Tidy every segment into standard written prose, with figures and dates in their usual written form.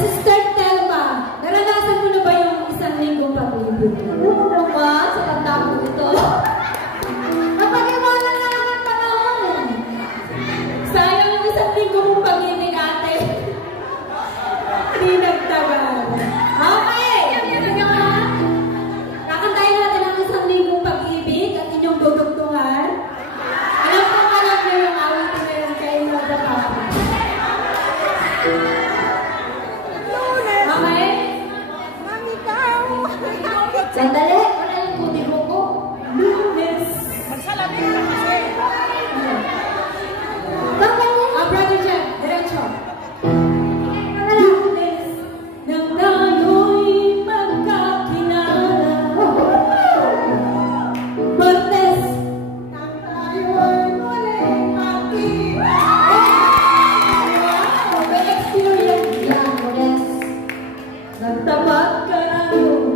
Sister Telma, naranasan mo na ba yung isang linggong pag-ibig? Oo naman, sa tanda ko ito. Napag-iwanan na lang ang panahon. Sayang yung isang linggo mong pag-ibig, ate. Hindi nagtagal. Okay! Kakantayin natin ang isang linggong pag-ibig at inyong dudugtungan. Alam nyo yung awitin na yun kayo na dapat. Sandali, wala yung puti mo ko. Lunes. Magsalamin ka kasi. Brother Jeff, diretso. Lunes, nang tayo'y magkakilala. Martes, nang tayo'y muling makita. Wow, may experience yan, Martes. Nagtapat ka na yun.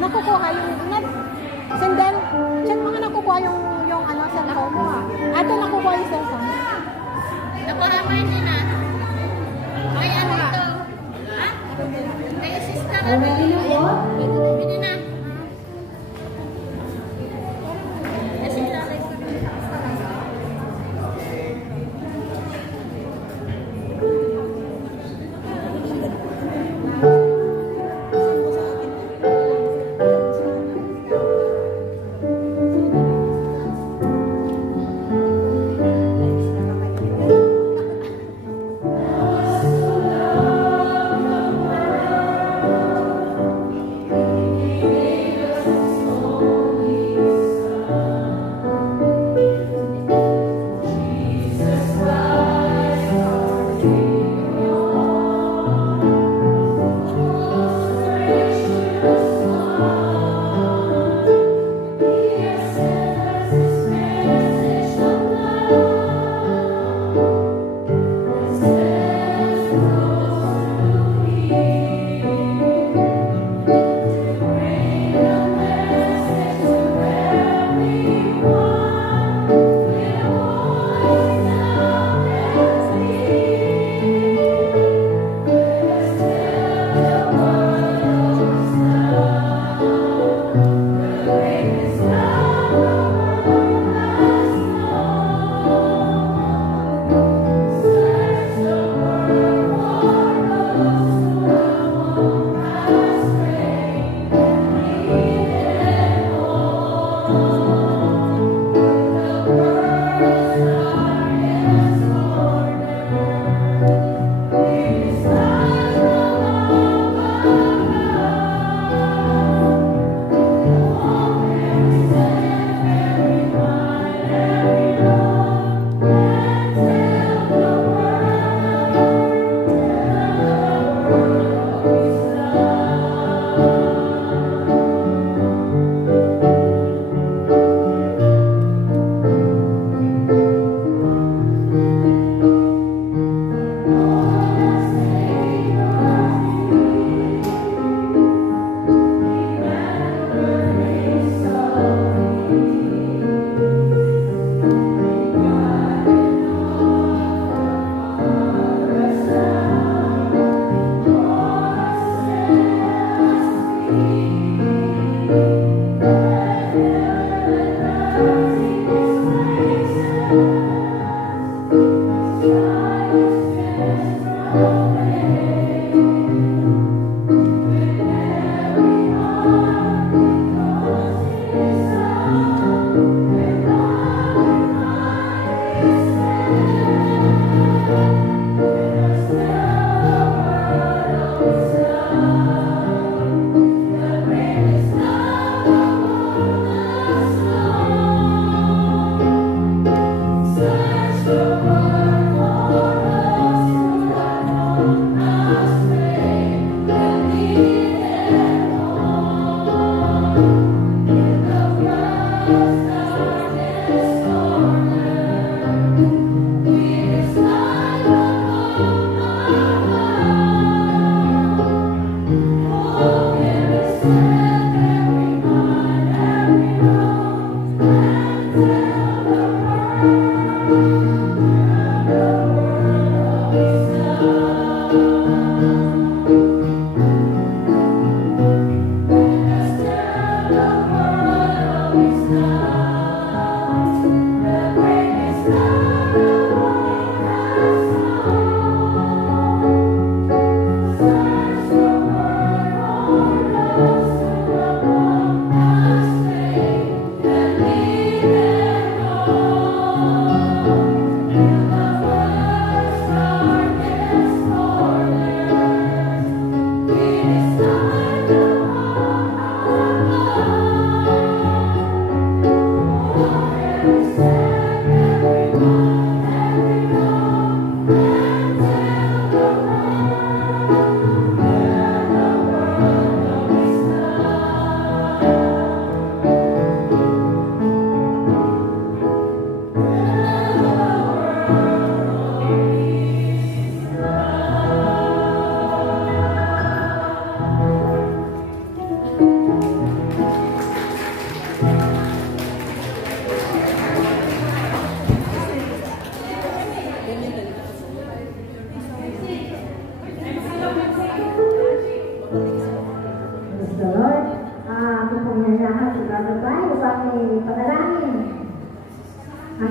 Nakukuha yung senden, siya mga nakukuha yung ano cellphone mo ah. Ato nakukuha yung cellphone. Napahamay din ah. Ay ano ito? Ha? May assistant na. Pwede na. Yeah.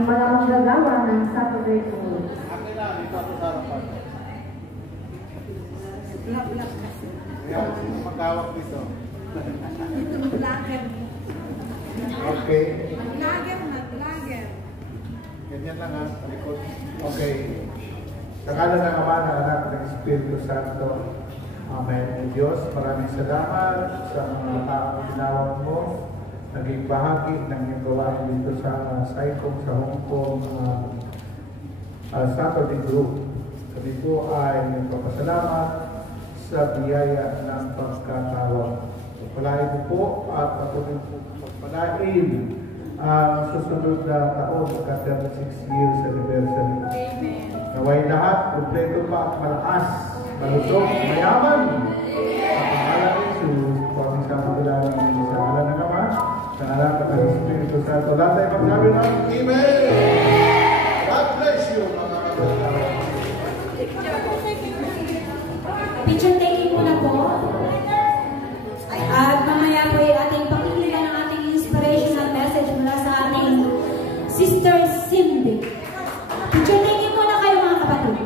mga manggagawa ng Saturday School. Akin na, dito ako sa harapan. Ayan, magkawak dito. Okay. Ganyan lang ha, talikod. Okay. Sa ngalan ng Ama, ng Anak, ng Espiritu Santo. Amen. Diyos, maraming salamat sa mga taong tinawag mo. Naging bahagi ng iyong gawain dito sa Saicom, sa Hong Kong Saturday Group. Kami po ay nagpapasalamat sa biyaya ng pagkatawag. Pagpalain mo po at patuloy po pagpalain ang susunod na taon, ka-36 years anniversary. Naway lahat, kumpleto pa at malakas, malusog, mayaman. Sa pangalan ni Jesus, kung sa pagdalaman ng sa ngalan ng Ama, sa ngalan ng Espiritu Santo. Lahat tayo magsabi ng Amen! God bless you, mga kapatid. Picture taking muna po. At mamaya po ay ating pakinggan ng ating inspirational message mula sa ating Sister Cindy. Picture taking muna kayo mga kapatid.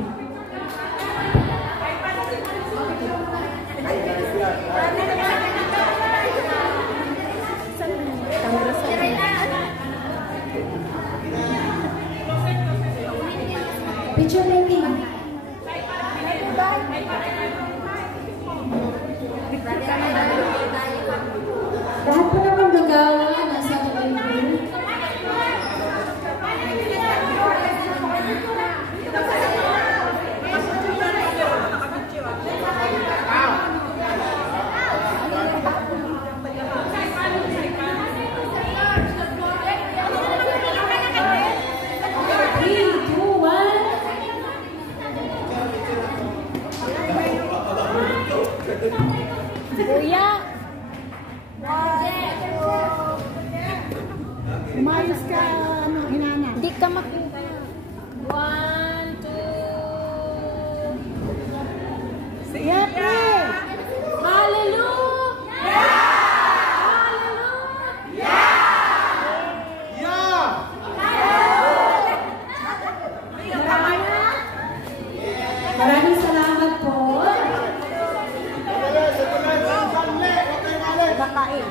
Picture taking. Lahat po naman nagawa ng Saturday Group. Kuya! Umayos ka, ano, hinana. Hindi ka makita. 1, 2... Siya, pre! Hallelujah! Maraming salamat po. Bakain.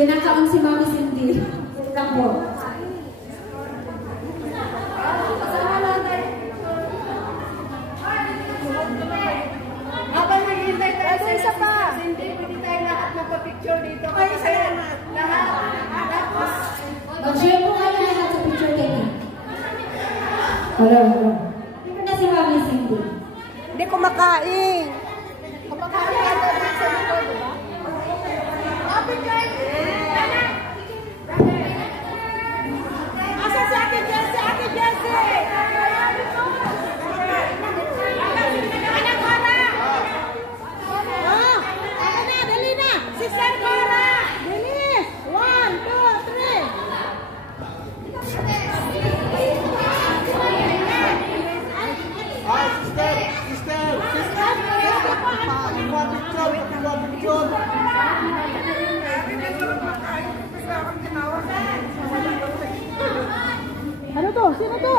Kinakaon si Mami Cindy. Lang po. Habang naghihintay tayo Ito isa pa. Hindi, pwede tayo lahat magpa-picture dito. Ay, salamat. Lahat. Tapos, Mag-share po kayo lahat sa picture taking. Wala. Ito na si Mami Cindy. Hindi ko makain. Kumakain ka doon sa dito, di ba? asa si Ate Jessie? Ate Jessie! Anak Cora! Ah! Ako na, dali na! Sister Cora! Bilis! 1, 2, 3! Ano to? Sino to?